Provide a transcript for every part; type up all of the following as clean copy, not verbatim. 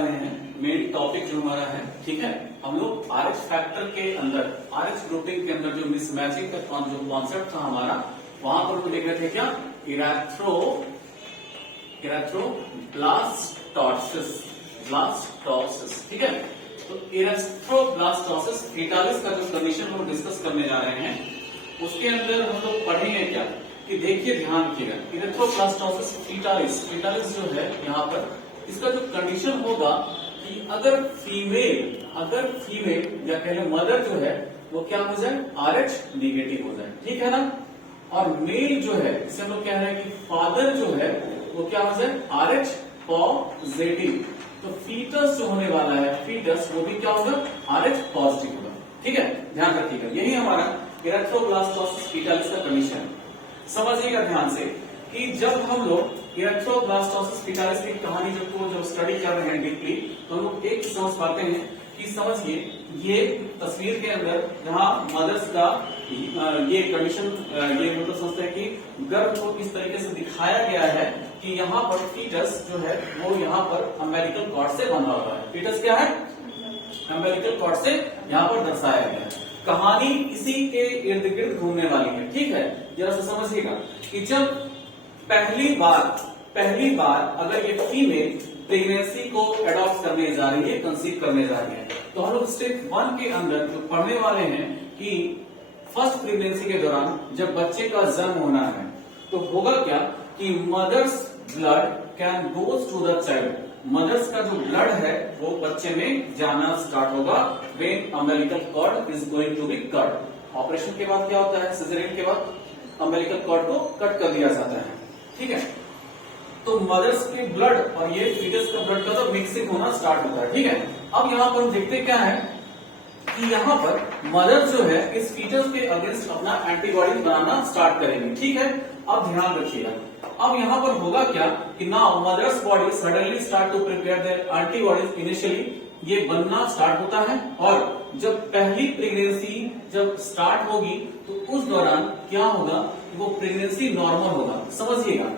रहे हैं main topic जो हमारा है, ठीक है। हम लोग आरएच फैक्टर के अंदर, आरएच ग्रुपिंग के अंदर जो मिसमैचिंग का जो कॉन्सेप्ट था हमारा, वहां पर हम देख रहे थे क्या, इरेथ्रोब्लास्टोसिस, ठीक है। तो इरेथ्रोब्लास्टोसिस फीटालिस का जो कंडीशन हम डिस्कस करने जा रहे हैं, उसके अंदर हम लोग पढ़ेंगे क्या कि देखिए, ध्यान रखिएगा, इरेथ्रोब्लास्टोसिस फीटालिस जो है यहाँ पर, इसका जो कंडीशन होगा कि अगर फीमेल या कह लो मदर जो है वो क्या हो जाए, आरएच निगेटिव हो जाए, ठीक है ना। और मेल जो है, इसे हम लोग कह रहे हैं कि फादर जो है वो क्या हो जाए, आरएच पॉजिटिव। तो फीटस जो होने वाला है, फीटस वो भी क्या होगा, आरएच पॉजिटिव होगा, ठीक है। ध्यान रखिएगा, यही हमारा इरेथ्रोब्लास्टोसिस फीटालिस का कंडीशन है। समझिएगा ध्यान से कि जब हम लोग इरेथ्रोब्लास्टोसिस फीटालिस की कहानी जब स्टडी कर रहे हैं डीपली, तो हम लोग एक समझ पाते हैं कि समझिए, ये तस्वीर के अंदर जहां मदर्स का ये कंडीशन, ये मतलब समझते हैं कि गर्भ को इस तरीके से दिखाया गया है कि यहाँ पर फीटस जो है वो यहाँ पर अम्बिलिकल कॉर्ड से बंधा हुआ है। फीटस क्या है, अम्बिलिकल कॉर्ड से यहाँ पर दर्शाया गया है। कहानी इसी के इर्द गिर्द घूमने वाली है, ठीक है। जरा सा समझिएगा कि जब पहली बार अगर ये फीमेल प्रेगनेंसी को एडॉप्ट करने जा रही है, कंसीव करने जा रही है, तो हम लोग स्टेप 1 के अंदर जो पढ़ने वाले हैं कि फर्स्ट प्रेगनेंसी के दौरान जब बच्चे का जन्म होना है तो होगा क्या कि mother's blood can goes to the child. Mother's का जो ब्लड है वो बच्चे में जाना स्टार्ट होगा when umbilical cord is going to be cut. Operation के बाद क्या होता है, सिजेरियन के बाद अम्बिलिकल कॉर्ड को कट कर दिया जाता है, ठीक है। तो मदर्स के ब्लड और ये फीटस का ब्लड का तो मिक्सिंग होना स्टार्ट होता है, ठीक है। अब यहाँ पर हम देखते क्या है कि यहाँ पर मदर जो है इस फीटस के अगेंस्ट अपना एंटीबॉडी बनाना स्टार्ट करेंगे, ठीक है। अब ध्यान रखिएगा, अब यहाँ पर होगा क्या कि now mother's body suddenly start to prepare there antibodies. Initially ये बनना स्टार्ट होता है, और जब पहली प्रेगनेंसी जब स्टार्ट होगी तो उस दौरान क्या होगा, वो प्रेगनेंसी नॉर्मल होगा। समझिएगा,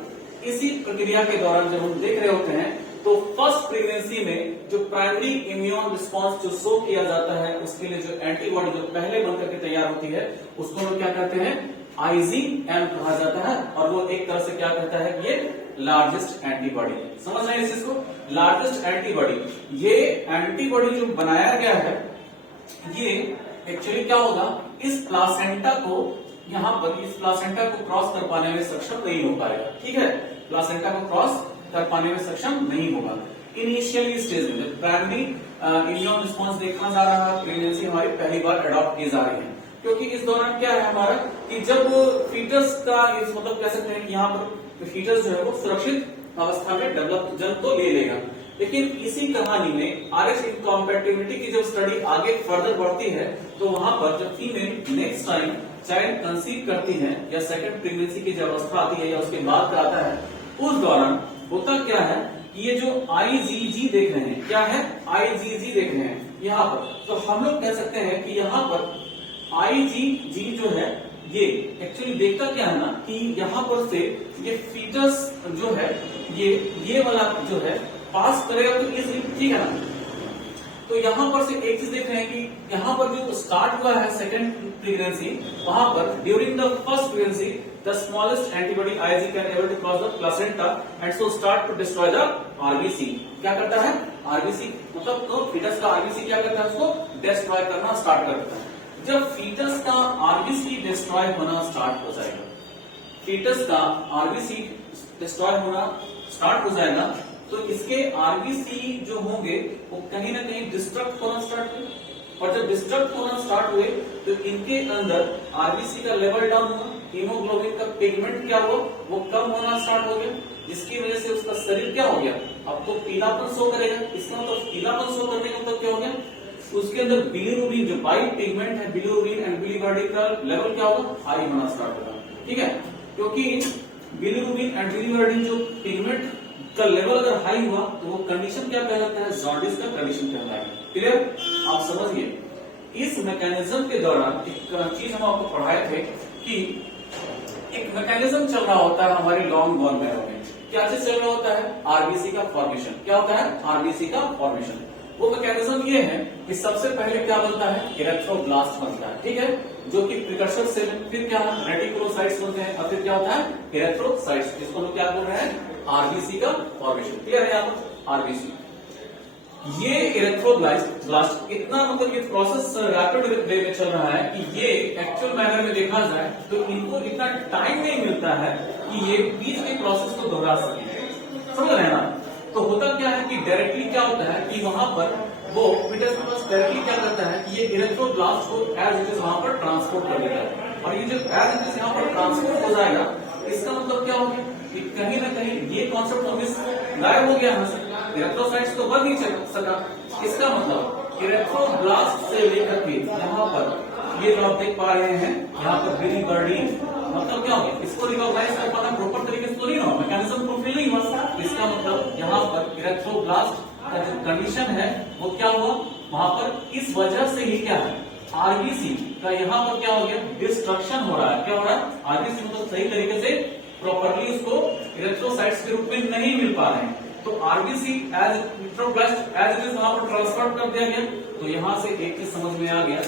इसी प्रक्रिया के दौरान जब हम देख रहे होते हैं तो फर्स्ट प्रेगनेंसी में जो प्राइमरी इम्यून रिस्पांस जो शो किया जाता है, उसके लिए जो एंटीबॉडी जो पहले बनकर के तैयार होती है, उसको लोग क्या कहते हैं, IgM कहा जाता है। और वो एक तरह से क्या कहता है, ये लार्जेस्ट एंटीबॉडी। समझ रहे हैं इस चीज को, लार्जेस्ट एंटीबॉडी। ये एंटीबॉडी जो बनाया गया है, ये एक्चुअली क्या होगा, इस प्लासेंटा को यहाँ पर, इस प्लासेंटा को क्रॉस कर पाने में सक्षम नहीं हो पाएगा, ठीक है। प्लासेंटा को क्रॉस कर पाने में सक्षम नहीं होगा इनिशियली स्टेज में, जब प्राइमरी इम्यून रिस्पांस देखा जा रहा है, प्रेगनेंसी हमारी पहली बार अडॉप्ट की जा रही है। क्योंकि इस दौरान क्या है हमारा कि जब फीटस का इस मतलब कह सकते हैं कि यहाँ पर फीटस जो है वो सुरक्षित अवस्था में डेवलप जन्म तो ले लेगा, लेकिन इसी कहानी में आरएच इनकॉम्पैटिबिलिटी की जब स्टडी आगे फर्दर बढ़ती है, तो वहां पर जब female next time child conceive करती है या सेकंड प्रेगनेंसी की जब अवस्था आती है या उसके बाद का आता है, उस दौरान होता क्या है कि ये जो IgG देख रहे हैं, क्या है, IgG देख रहे हैं यहाँ पर, तो हम लोग कह सकते हैं कि यहाँ पर IgG जो है ये एक्चुअली देखता क्या है ना कि यहाँ पर से ये फीटस जो है ये वाला जो है पास करेगा तो इस, ठीक है ना। तो यहाँ पर से एक चीज देख रहे हैं कि यहाँ पर जो स्टार्ट हुआ है सेकंड प्रेगनेंसी, वहां पर during the first pregnancy the smallest antibody Ig can able to cross the placenta and so start to destroy the RBC। क्या करता है, RBC मतलब तो फीटस का RBC क्या करता है, उसको डिस्ट्रॉय करना स्टार्ट करता है। जब फीटस का RBC डिस्ट्रॉय होना स्टार्ट हो जाएगा, फीटस का RBC डिस्ट्रॉय होना स्टार्ट हो जाएगा, तो इसके RBC जो होंगे वो कहीं ना कहीं डिस्ट्रक्ट होना स्टार्ट हुए, और जब डिस्ट्रक्ट होना स्टार्ट हुए तो इनके अंदर RBC का लेवल डाउन हुआ, हीमोग्लोबिन का पिगमेंट क्या हुआ, वो कम होना स्टार्ट हो गया, जिसकी वजह से उसका शरीर क्या हो गया, अब तो पीलापन शो करेगा। इसका मतलब पीलापन शो करने का मतलब क्या हो गया, उसके अंदर बिलीरुबिन जो बाइट पिगमेंट है, बिलीरुबिन एंड बिलीवर्डिन का लेवल क्या होगा, हाई होना स्टार्ट होगा, ठीक है। क्योंकि बिलीरुबिन एंड बिलीवर्डिन जो पिगमेंट का लेवल अगर हाई हुआ तो वो कंडीशन क्या कहलाता है, जॉन्डिस का कंडीशन कहलाएगा। क्लियर, आप समझिए। इस मैकेनिज्म के दौरान एक चीज हम आपको पढ़ाए थे कि एक मैकेनिज्म चल रहा होता है हमारी लॉन्ग बोन मैरो में, क्या चीज सेल में होता है? आरबीसी का फॉर्मेशन। क्या होता है? आरबीसी का फॉर्मेशन। वो मैकेनिज्म ये है कि सबसे पहले क्या बनता है? इरेथ्रोब्लास्ट बनता है, ठीक है, जो कि प्रिकर्सर सेल, फिर क्या रेटिकुलोसाइट्स बनते हैं, और फिर क्या होता है? इरेथ्रोसाइट्स। इसको लोग क्या बोल रहे हैं? आरबीसी का फॉर्मेशन। क्लियर है यहाँ पर? आरबीसी। ये इरेथ्रोब्लास्ट इतना मतलब ये प्रोसेस रैपिड वे में चल रहा है कि ये एक्चुअल मैनर में देखा जाए तो इनको इतना टाइम नहीं मिलता है कि ये बीच में प्रोसेस को दोहरा सके। समझ रहे हैं ना? तो होता क्या है कि डायरेक्टली क्या होता है कि वहां पर वो फीटस के पास डायरेक्टली क्या करता है कि ये इरेथ्रोब्लास्ट को एज इट इज वहां पर ट्रांसपोर्ट कर देता है, और ये जब एज इट इज यहाँ पर ट्रांसपोर्ट हो जाएगा, इसका मतलब क्या हो गया कि कहीं ना कहीं ये कॉन्सेप्ट तो मिस गायब हो गया यहाँ से, इरेथ्रोसाइट्स तो बन नहीं सका। इसका मतलब इरेथ्रोब्लास्ट से लेकर के यहाँ पर ये जो आप देख पा रहे हैं यहाँ पर बिलीवर्डिन, मतलब क्या हो गया? इसको रिकॉग्नाइज कर पाना प्रॉपर तरीके से तो नहीं हुआ, मैकेनिज्म फुलफिल नहीं हुआ। इसका मतलब यहाँ पर इरेथ्रोब्लास्ट का जो कंडीशन है वो क्या हुआ वहां पर, इस वजह से ही क्या है? आरबीसी का यहाँ पर क्या हो गया? डिस्ट्रक्शन हो रहा है। क्या हो रहा है? आरबीसी मतलब सही तरीके से प्रॉपरली उसको इरेथ्रोसाइट्स के रूप में नहीं मिल पा रहे हैं, तो RBC as erythroblast as it is वहां पर ट्रांसफर कर दिया गया। तो यहां से एक चीज समझ में आ गया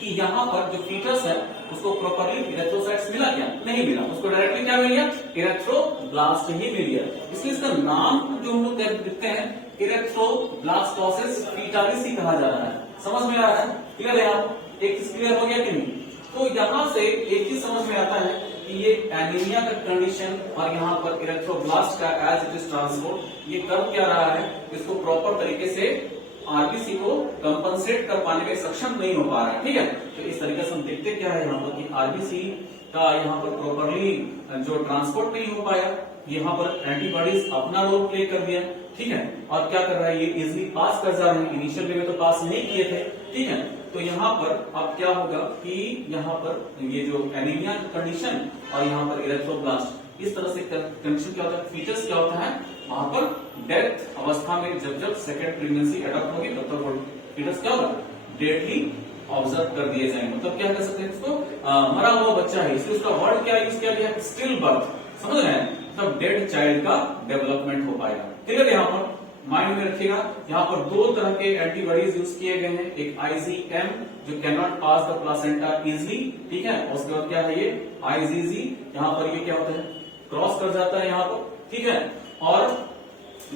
कि यहाँ पर जो फीटस है उसको प्रॉपरली इरेथ्रोसाइट्स मिला क्या? नहीं मिला, उसको डायरेक्टली क्या मिल गया? इरेथ्रोब्लास्ट ही मिल गया। इसलिए इसका नाम जो हम लोग देखते हैं इरेथ्रोब्लास्टोसिस फीटालिस कहा जा रहा है। समझ में आ रहा है? क्लियर है? आप एक चीज क्लियर हो गया कि नहीं? तो यहां से एक चीज समझ में आता है कि ये एनीमिया का कंडीशन और यहाँ पर इरेथ्रोब्लास्ट का एज इट इज ट्रांसपोर्ट, ये कर क्या रहा है? इसको प्रॉपर तरीके से आरबीसी को कंपनसेट कर पाने में सक्षम नहीं हो पा रहा है, ठीक है। तो इस तरीके से हम देखते क्या है यहाँ पर कि आरबीसी का यहाँ पर प्रॉपरली जो ट्रांसपोर्ट नहीं हो पाया, यहाँ पर एंटीबॉडीज अपना रोल प्ले कर दिया, ठीक है, और क्या कर रहा है? ये इजिली पास कर जा रहे हैं, इनिशियल वे में तो पास नहीं किए थे, ठीक है। तो यहाँ पर अब क्या होगा कि यहाँ पर ये जो एनीमिया कंडीशन और यहाँ पर इरेथ्रोब्लास्ट, इस तरह से कंडीशन क्या होता है? फीटस क्या होता है वहां पर? डेथ अवस्था में जब सेकेंड प्रेगनेंसी एडॉप्ट होगी तब तक फीटस क्या होगा? डेडली ऑब्जर्व कर दिए जाएंगे। मतलब क्या कर सकते हैं इसको? मरा हुआ बच्चा है, इसलिए उसका वर्ड क्या यूज किया गया? Still birth. समझ रहे हैं? तब डेड चाइल्ड का डेवलपमेंट हो पाएगा। ठीक है, यहाँ पर माइंड में रखिएगा। यहाँ पर दो तरह के एंटीबॉडीज यूज किए गए हैं, एक IgM जो can not pass the placenta easily, ठीक है, और उसके बाद क्या है ये IgG, यहाँ पर ये क्या होता है? क्रॉस कर जाता है यहाँ पर, ठीक है, और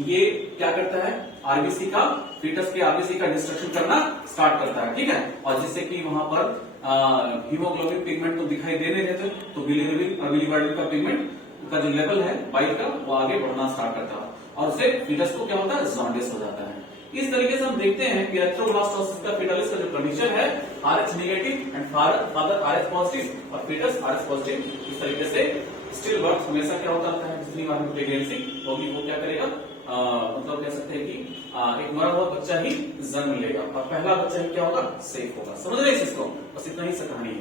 ये क्या करता है? आरबीसी का, फीटस के आरबीसी का डिस्ट्रक्शन करना स्टार्ट करता है, ठीक है, और जिससे कि वहां पर हीमोग्लोबिन पिगमेंट तो दिखाई दे नहीं देते, तो बिलीवर्डिन का पिगमेंट का जो लेवल है बाइल का वो आगे बढ़ना स्टार्ट करता है, और उससे फीटस को क्या होता है? जॉन्डिस हो जाता है। इस तरीके से हम देखते हैं कि इरेथ्रोब्लास्टोसिस का फीटालिस का जो कंडीशन है RH negative and father RH positive और फीटस RH पॉजिटिव, इस तरीके से स्टिल बर्थ हमेशा क्या होता है? जितनी बार प्रेगनेंसी होगी वो क्या करेगा? मतलब कह सकते हैं कि एक मरा हुआ बच्चा ही जन्म लेगा और पहला बच्चा ही क्या होगा? सेफ होगा। समझ रहे हैं इसको? बस इतना ही सा कहानी है।